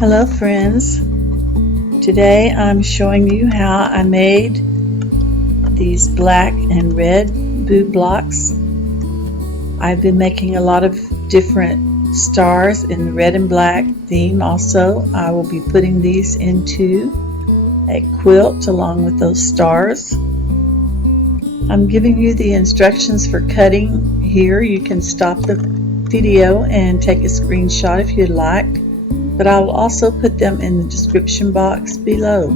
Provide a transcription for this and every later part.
Hello friends, today I'm showing you how I made these black and red boot blocks. I've been making a lot of different stars in the red and black theme. Also, I will be putting these into a quilt along with those stars. I'm giving you the instructions for cutting here. You can stop the video and take a screenshot if you'd like, but I will also put them in the description box below.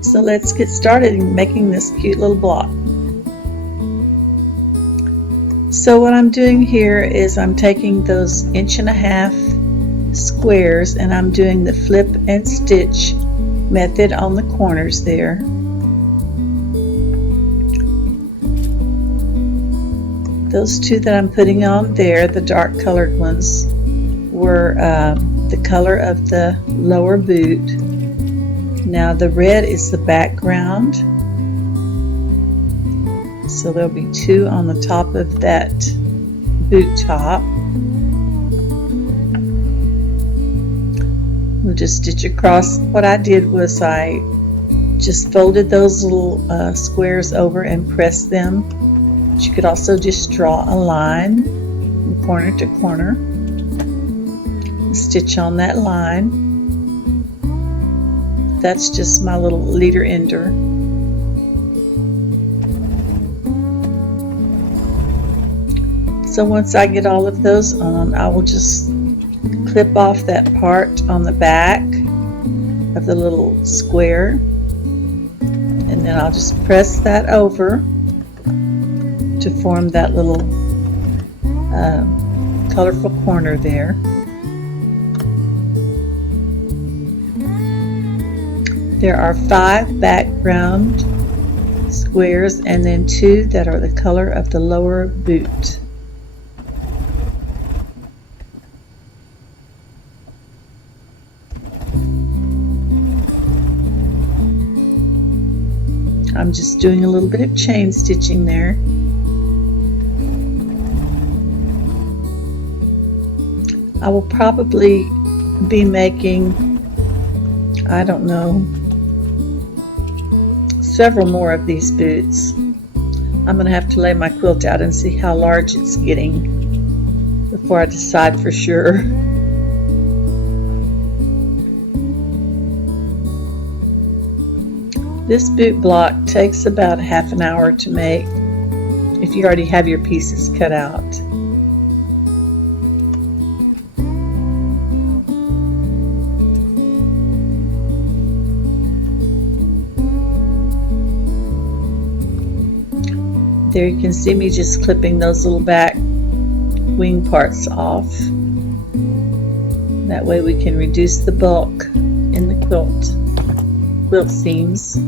So let's get started in making this cute little block. So what I'm doing here is I'm taking those 1.5 inch squares and I'm doing the flip and stitch method on the corners there. Those two that I'm putting on there, the dark colored ones, were the color of the lower boot. Now the red is the background, so there'll be two on the top of that boot top. We'll just stitch across. What I did was I just folded those little squares over and pressed them. But you could also just draw a line from corner to corner. Stitch on that line. That's just my little leader ender. So once I get all of those on, I will just clip off that part on the back of the little square, and then I'll just press that over to form that little colorful corner there. There are 5 background squares and then 2 that are the color of the lower boot. I'm just doing a little bit of chain stitching there. I will probably be making, I don't know, several more of these boots. I'm going to have to lay my quilt out and see how large it's getting before I decide for sure. This boot block takes about half an hour to make if you already have your pieces cut out. There you can see me just clipping those little back wing parts off. That way we can reduce the bulk in the quilt seams.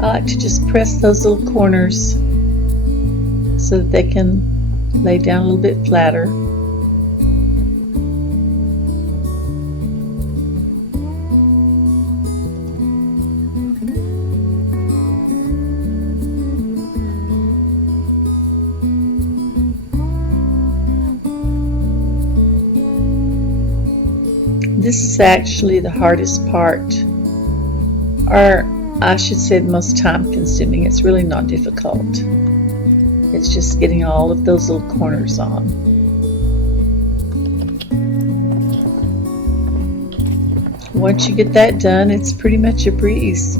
I like to just press those little corners so that they can lay down a little bit flatter. This is actually the hardest part, or I should say the most time consuming. It's really not difficult. It's just getting all of those little corners on. Once you get that done, it's pretty much a breeze.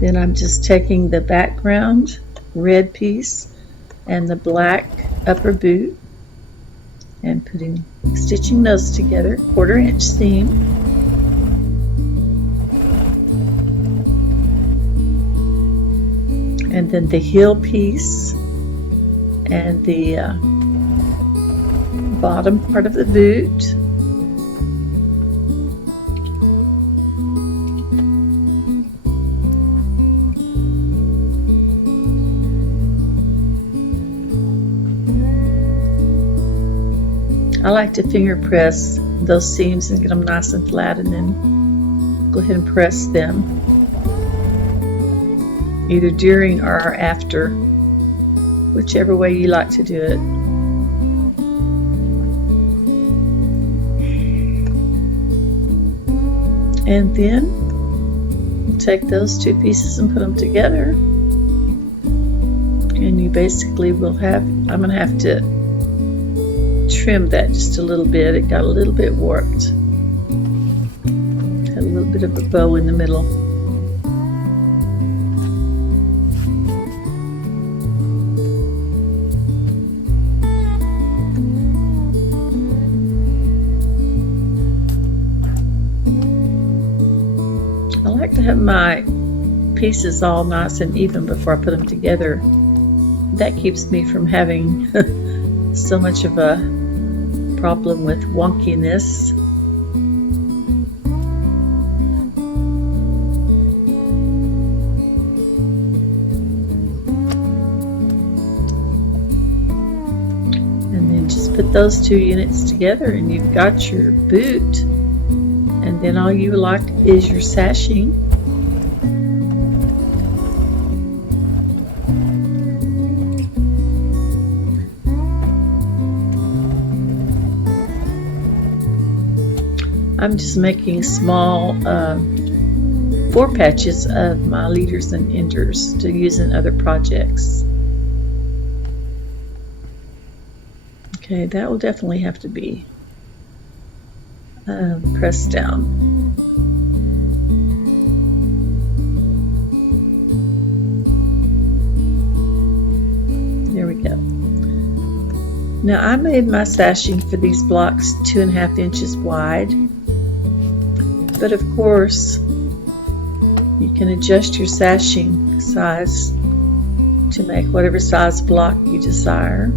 Then I'm just taking the background red piece and the black upper boot and stitching those together, 1/4 inch seam. And then the heel piece and the bottom part of the boot. I like to finger press those seams and get them nice and flat, and then go ahead and press them either during or after, whichever way you like to do it. And then you take those two pieces and put them together, and you basically will have, I'm going to have to trim that just a little bit. It got a little bit warped. Had a little bit of a bow in the middle. I like to have my pieces all nice and even before I put them together. That keeps me from having so much of a problem with wonkiness. And then just put those two units together and you've got your boot. And then all you like is your sashing. I'm just making small 4 patches of my leaders and enders to use in other projects. Okay, that will definitely have to be pressed down. There we go. Now I made my sashing for these blocks 2.5 inches wide. But of course, you can adjust your sashing size to make whatever size block you desire.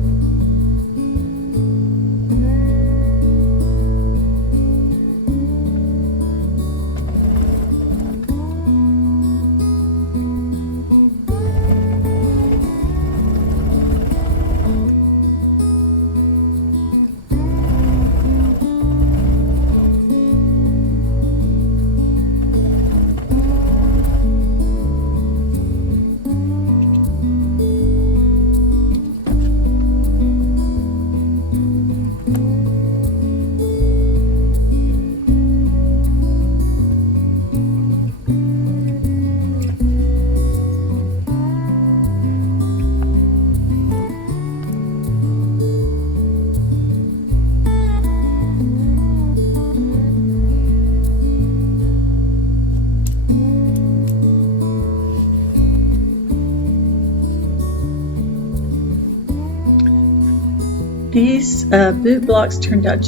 These boot blocks turned out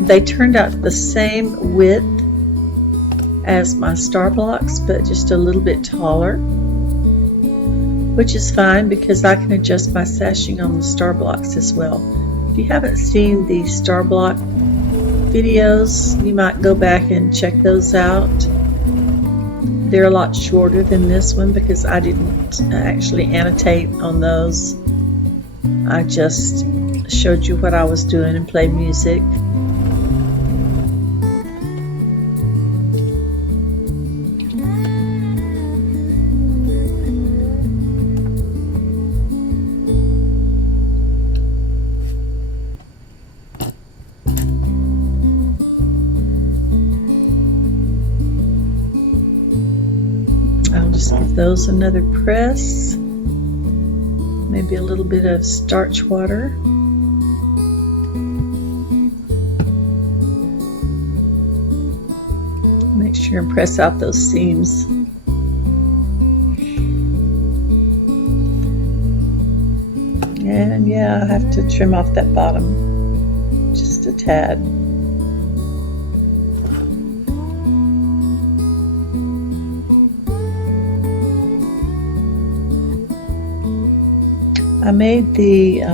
they turned out the same width as my star blocks, but just a little bit taller, which is fine because I can adjust my sashing on the star blocks as well. If you haven't seen the star block videos, you might go back and check those out. They're a lot shorter than this one because I didn't actually annotate on those. I just showed you what I was doing and played music. I'll just give those another press. Maybe a little bit of starch water. Make sure and press out those seams. And yeah, I have to trim off that bottom just a tad. I made the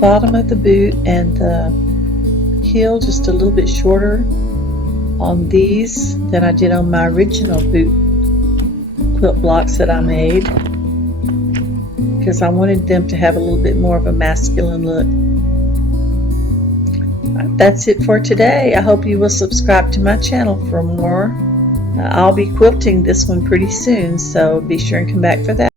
bottom of the boot and the heel just a little bit shorter on these than I did on my original boot quilt blocks that I made. because I wanted them to have a little bit more of a masculine look. That's it for today. I hope you will subscribe to my channel for more. I'll be quilting this one pretty soon, so be sure and come back for that.